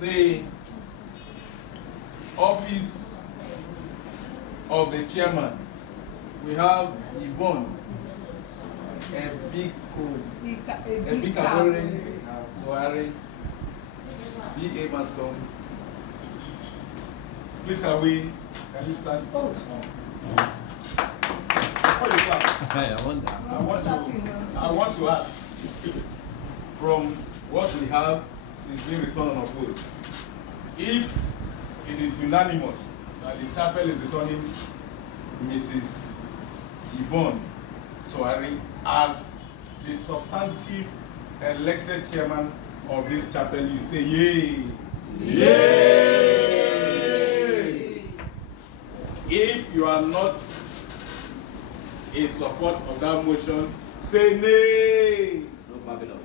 the office of the chairman, we have Yvonne Suowari, BA Mascom. Please, can you stand? Oh. Before you start, I want to ask, from what we have, is being returned unopposed. If it is unanimous that the chapel is returning Mrs. Yvonne Suowari as the substantive elected chairman of this chapel, you say yay. Yay! If you are not in support of that motion, say nay. No Babylon.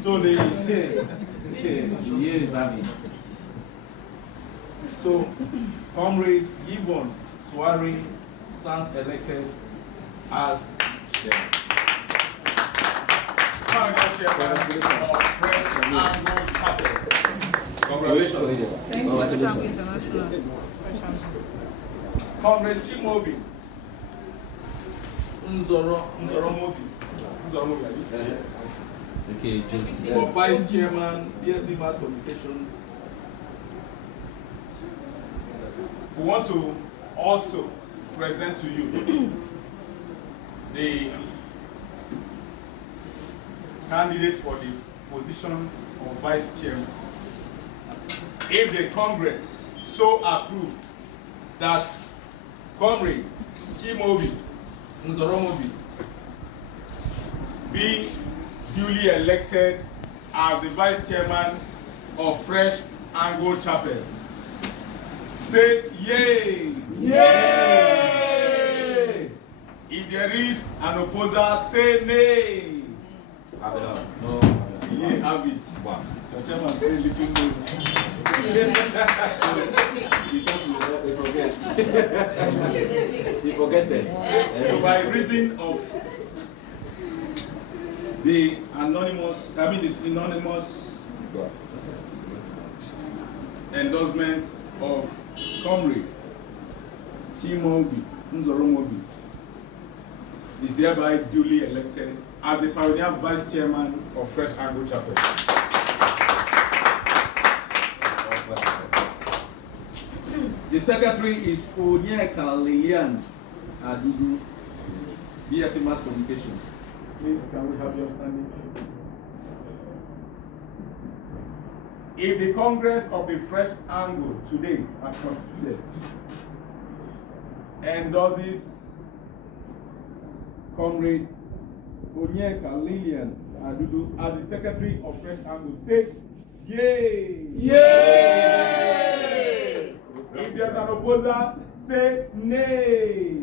So the so Comrade Yvonne Suowari stands elected as chairman of Fresh Angle Chapel. Congratulations. Thank you, International. Comrade Chimobi Nzoro Mobi. Okay, just For Vice Chairman, BSc Mass Communication. We want to also present to you the candidate for the position of Vice Chairman. If the Congress so approve that Comrade Chimobi Nzoromobi be duly elected as the Vice Chairman of Fresh Angle Chapel, say yay! Yay! If there is an opposer, say nay. no. Yay, have it. Wow. The chairman say little no. She forget it. So by reason of the synonymous endorsement of Comrade Chimobi Nzoromobi is hereby duly elected as the pioneer Vice Chairman of Fresh Angle Chapel. The secretary is Onyeka Lilian Adudu, BSc Mass Communication. Please, can we have your standing? If the Congress of the Fresh Angle today, as constituted, endorses Comrade Onyeka Lilian Adudu as the secretary of Fresh Angle, say yay! Yay! If there's an opposer, say nay.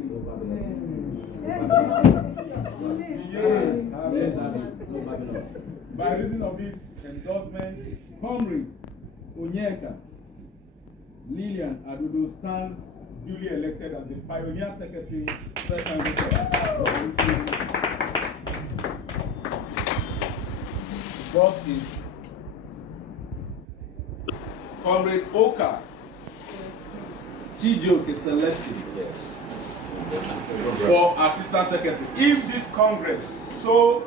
By reason of this endorsement, Comrade Onyeka Lilian Adudu stands duly elected as the pioneer secretary, Fresh Angle Chapel. Fourth is Comrade Oka Chijioke Celestine, yes, for assistant secretary. If this Congress so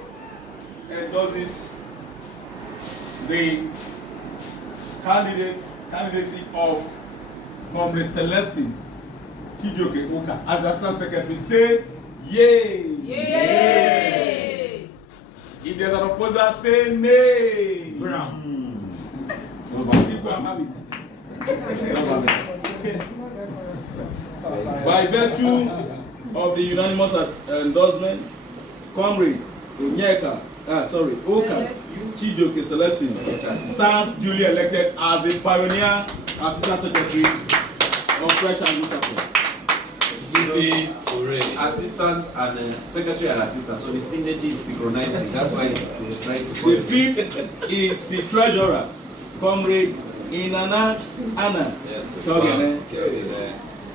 endorses the candidacy of Comrade Celestine Chijioke Oka as assistant secretary, say yay! Yay! If there's an opposer, say nay. Brown. By virtue of the unanimous endorsement, Comrade Oka Chijioke Celestine stands duly elected as the pioneer assistant secretary of Fresh Angle Chapel. The assistant and secretary and assistant, so the synergy is synchronizing. That's why they're trying to. The fifth is the treasurer, Comrade Inana Anna. Yes.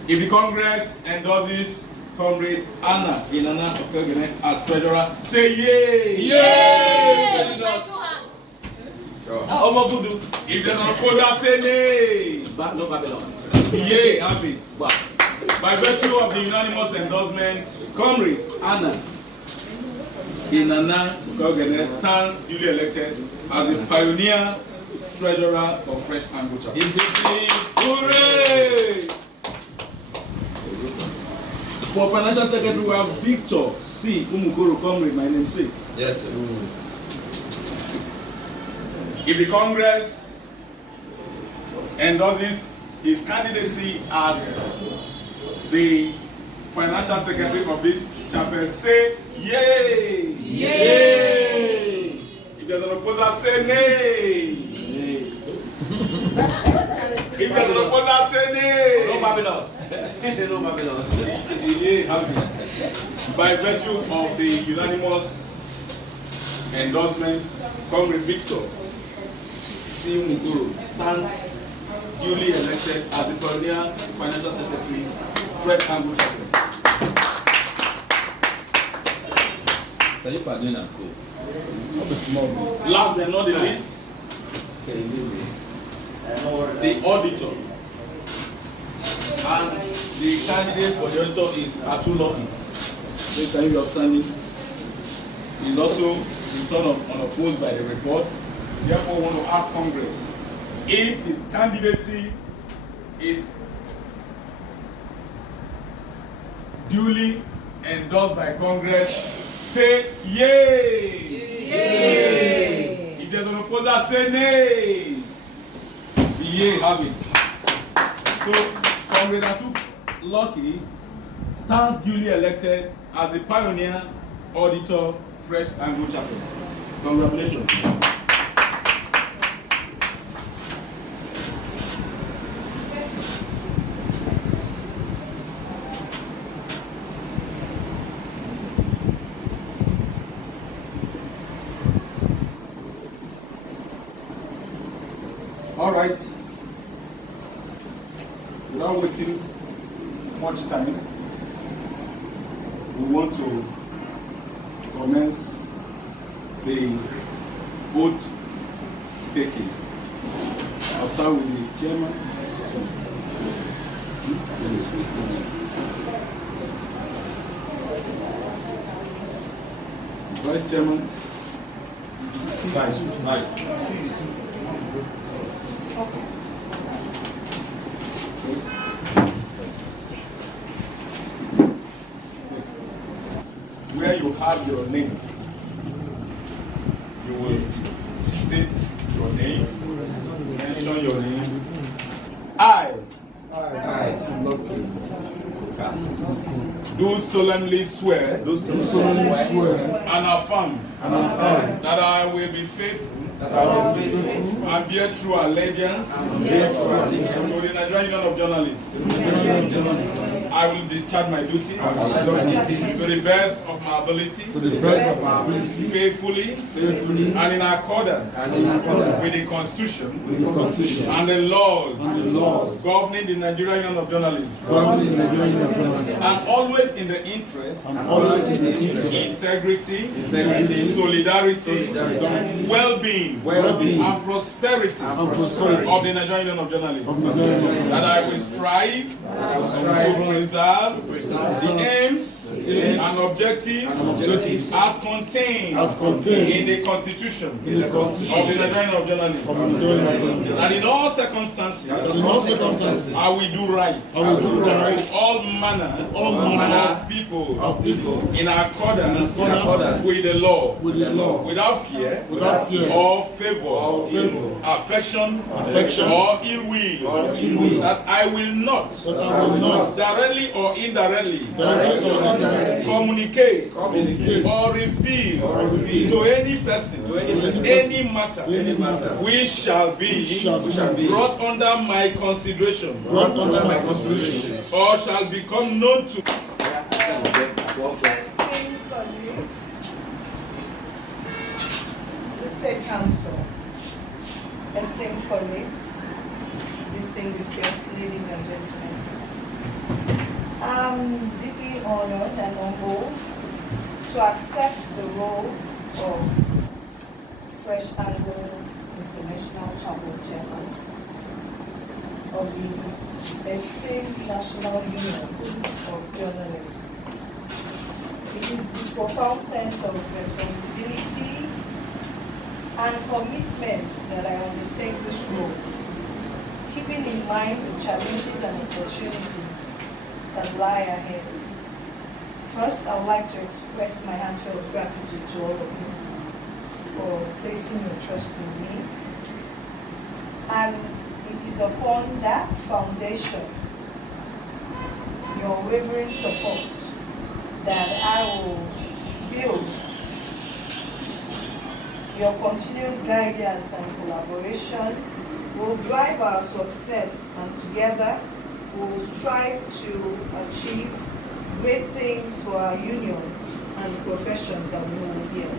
If the Congress endorses Comrade Anna Inana Okegene as treasurer. Say yay! Yay! With my 2 hands. Sure. If there's an opposer, say nay. No Babylon. Yay, have it. Wow. By virtue of the unanimous endorsement, Comrade Anna Inana Okegene stands duly elected as the pioneer treasurer of Fresh Angle Chapel. Hooray! For financial secretary, we have Victor C. Umukoro, Comrade, my namesake. Yes, sir. If the Congress endorses his candidacy as the financial secretary of this chapel, say yay! Yay! If there's an opposer, say nay! If there's an opposer, say nay! No Babylon. No Babylon. Yay, happy. By virtue of the unanimous endorsement, Comrade Victor C. Mukuru stands duly elected as the pioneer financial secretary, Fresh Angle Chapel. Last but not the least, the auditor. And the candidate for the auditor is Atulucky. Next time you are standing. He is also returned unopposed by the report. Therefore, I want to ask Congress if his candidacy is duly endorsed by Congress, say yay! Yay! If there's an opposer, say nay! The yay have it. So, Comrade Atulucky stands duly elected as the pioneer auditor, Fresh Angle Chapel. Congratulations. All right. Without wasting much time, we want to commence the oath taking. I'll start with the chairman. Vice chairman. Vice. Where you have your name, you will state your name, mention your name. I do solemnly swear and affirm that I will be faithful and bear true allegiance to the Nigerian Union of Journalists. I will discharge my duties to the best of my ability, faithfully and in accordance with the Constitution and the laws governing the Nigerian Union of Journalists, and always in the interest, integrity, solidarity, well-being, and prosperity of the Nigerian Union of Journalists. That I will strive to preserve the aims and objectives as contained in the Constitution of the Nigerian Union of Journalists. And in all circumstances, I will do right to all manner of people in accordance with the law, without fear or favor, affection or ill will, that I will not directly or indirectly communicate or reveal to any person any matter which shall be brought under my consideration or shall become known to Esteemed colleagues, the State Council, esteemed colleagues, distinguished guests, ladies and gentlemen, I I'm deeply honored and humbled to accept the role of Fresh Angle International Chapel Chairman of the Esteemed National Union of Journalists. It is the profound sense of responsibility and commitment that I undertake this role, keeping in mind the challenges and opportunities that lie ahead. First, I would like to express my heartfelt gratitude to all of you for placing your trust in me. And it is upon that foundation, your unwavering support, that I will build. Your continued guidance and collaboration will drive our success, and together we will strive to achieve great things for our union and the profession that we hold dear.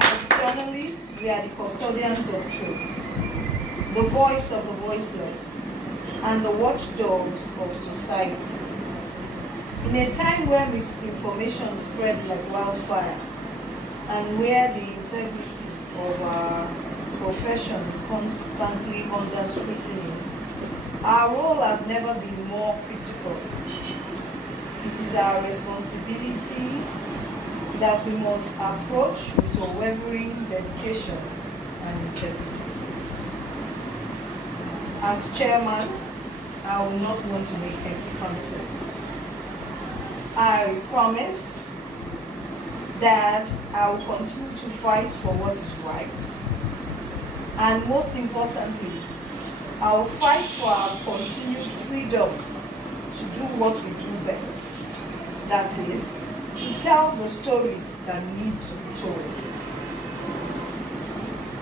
As journalists, we are the custodians of truth, the voice of the voiceless, and the watchdogs of society. In a time where misinformation spreads like wildfire, and where the integrity of our profession is constantly under scrutiny, our role has never been more critical. It is our responsibility that we must approach with unwavering dedication and integrity. As chairman, I will not want to make empty promises. I promise that I will continue to fight for what is right. And most importantly, I will fight for our continued freedom to do what we do best. That is, to tell the stories that need to be told.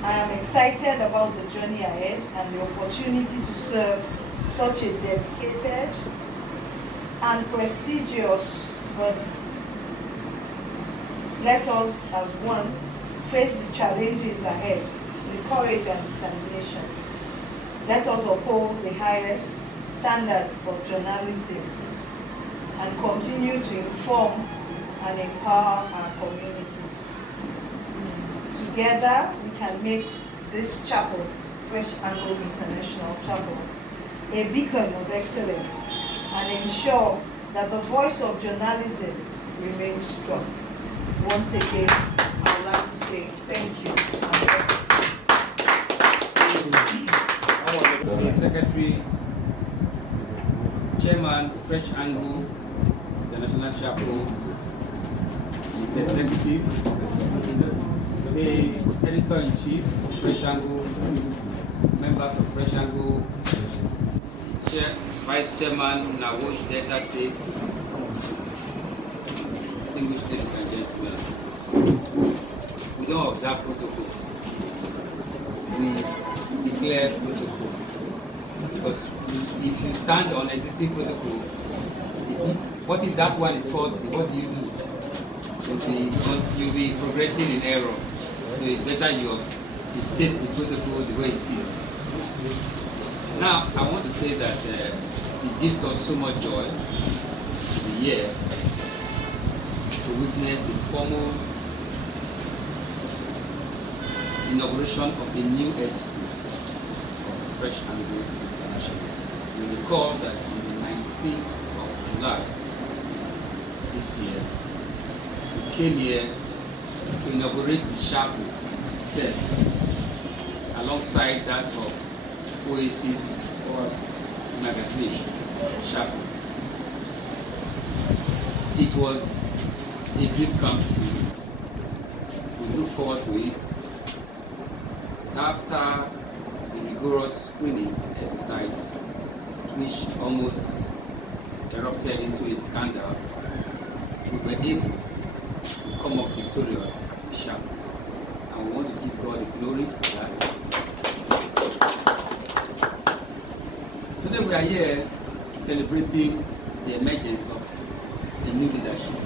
I am excited about the journey ahead and the opportunity to serve such a dedicated and prestigious body. Let us, as one, face the challenges ahead with courage and determination. Let us uphold the highest standards of journalism and continue to inform and empower our communities. Together, we can make this chapel, Fresh Angle International Chapel, a beacon of excellence and ensure that the voice of journalism remains strong. Once again, I would like to say thank you. The Secretary, Chairman, Fresh Angle International Chapel, his Executive, the Editor-in-Chief, Fresh Angle, members of Fresh Angle, Vice Chairman, NUJ Delta States, distinguished ladies and gentlemen, we don't observe protocol. We declare protocol. Because if you stand on existing protocol, what if that one is faulty? What do? You'll be progressing in error. So it's better you state the protocol the way it is. Now, I want to say that it gives us so much joy to be here to witness the formal inauguration of a new school of Fresh Angle International. You recall that on the 19th of July this year, we came here to inaugurate the chapel itself alongside that of Oasis magazine chapel. It was a dream come true. We look forward to it. After the rigorous screening exercise, which almost erupted into a scandal, we were able to come up victorious at the chapel. And we want to give God the glory for that. Today we are here celebrating the emergence of a new leadership.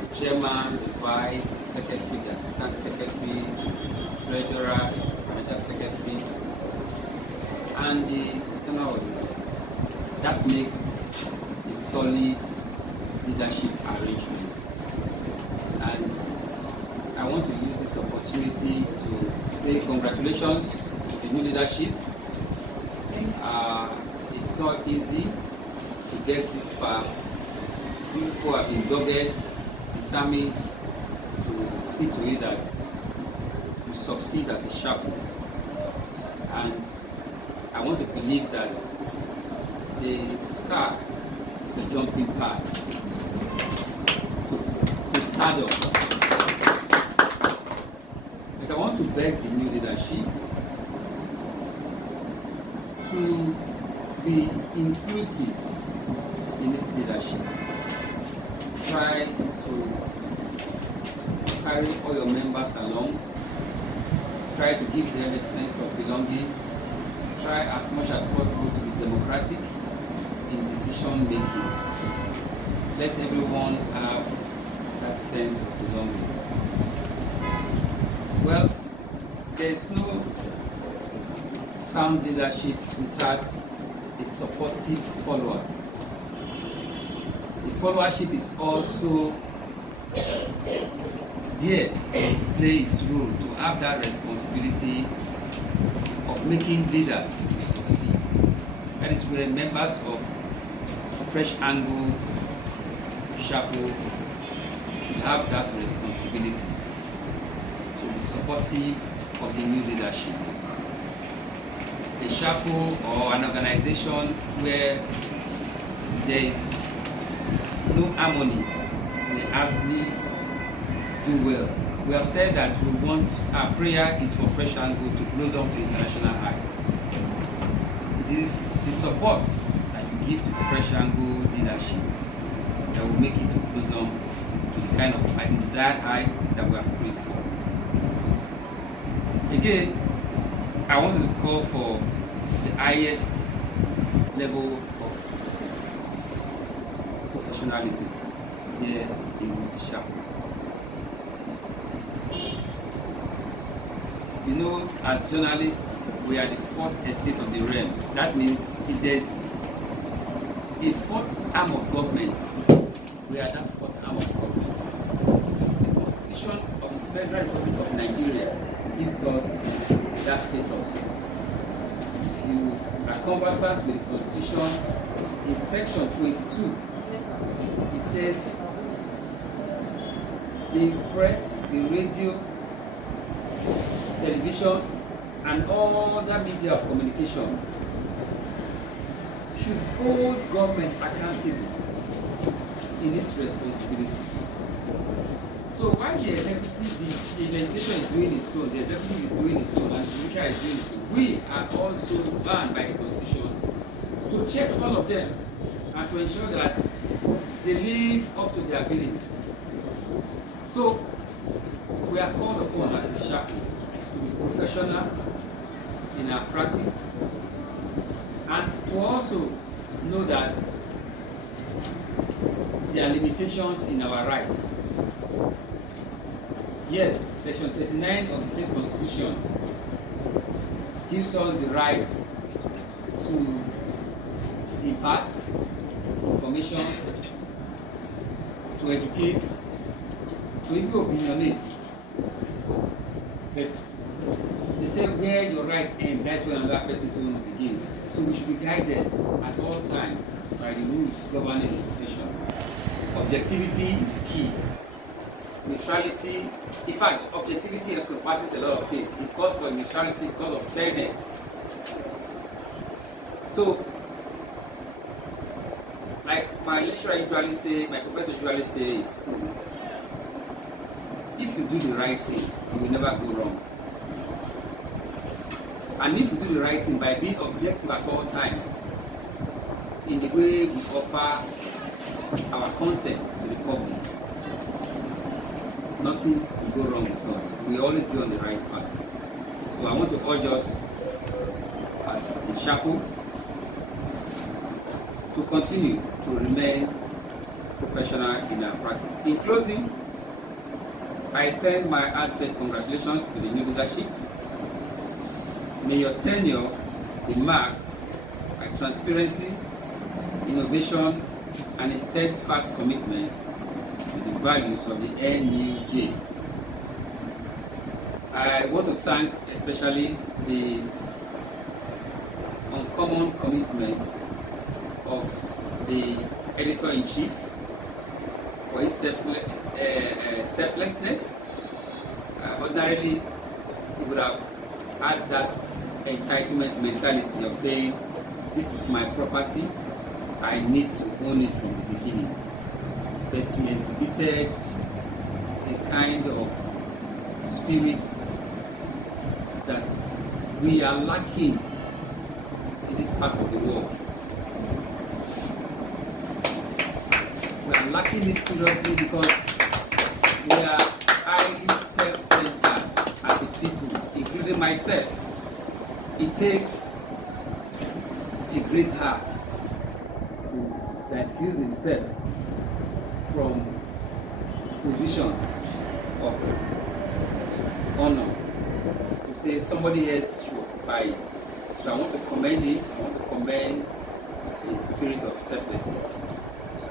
The chairman, the vice, the secretary, the assistant secretary, treasurer, financial secretary, and the internal auditor. That makes a solid leadership arrangement. And I want to use this opportunity to say congratulations to the new leadership. It's not easy to get this far. People have been dogged, determined to see to it that you succeed as a chapel. And I want to believe that the sky is a jumping pad to start up. But I want to beg the new leadership to be inclusive in this leadership. Try to carry all your members along. Try to give them a sense of belonging. Try as much as possible to be democratic in decision making. Let everyone have that sense of belonging. Well, there is no sound leadership without a supportive follower. The followership is also there to play its role, to have that responsibility of making leaders to succeed. That is where members of Fresh Angle Chapel should have that responsibility to be supportive of the new leadership. A chapel or an organization where there is no harmony will hardly do well. We have said that we want, our prayer is for Fresh Angle to blossom to international heights. It is the support that you give to Fresh Angle leadership that will make it to blossom to the kind of desired heights that we have prayed for. Again, I want to call for the highest level of professionalism there in this chapel. You know, as journalists, we are the fourth estate of the realm. That means if there's a fourth arm of government, we are that fourth arm of government. The Constitution of the Federal Republic of Nigeria gives us that status. If you are conversant with the Constitution, in section 22, it says the press, the radio, television, and all other media of communication should hold government accountable in its responsibility. So while the executive, the legislation is doing its own, the executive is doing its own, and the judiciary is doing its own, we are also bound by the Constitution to check all of them and to ensure that they live up to their billings. So we are called upon as a chapel to be professional in our practice and to also know that there are limitations in our rights. Yes, section 39 of the same constitution gives us the right to impart information, to educate, to even opinionate. But they say where your right ends, that's where another person's own begins. So we should be guided at all times by the rules governing the profession. Objectivity is key. Neutrality, in fact, objectivity encompasses a lot of things. It calls for neutrality, it calls for fairness. So, like my lecturer usually say, my professor usually say in school, if you do the right thing, you will never go wrong. And if you do the right thing by being objective at all times, in the way we offer our content to the public, nothing will go wrong with us. We always be on the right path. So I want to urge us as a chapel to continue to remain professional in our practice. In closing, I extend my heartfelt congratulations to the new leadership. May your tenure be marked by transparency, innovation, and a steadfast commitment to the values of the NUJ. I want to thank especially the uncommon commitment of the editor-in-chief for his selflessness. Ordinarily, he would have had that entitlement mentality of saying, this is my property, I need to own it from the beginning. But he exhibited a kind of spirit that we are lacking in this part of the world. We are lacking it seriously because we are highly self-centered as a people, including myself. It takes a great heart to diffuse himself from positions of honor to say somebody else should occupy it. So I want to commend him, I want to commend his spirit of selflessness.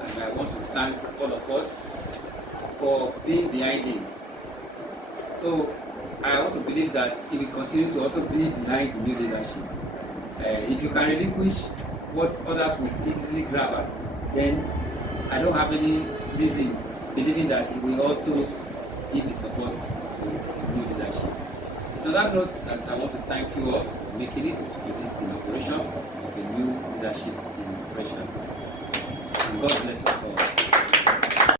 And I want to thank all of us for being behind him. So I want to believe that he will continue to also be behind the new leadership. If you can relinquish what others will easily grab at, then I don't have any reason believing that he will also give his support to the new leadership. It's on that note that I want to thank you all for making it to this inauguration of a new leadership in Fresh and Good. And God bless us all.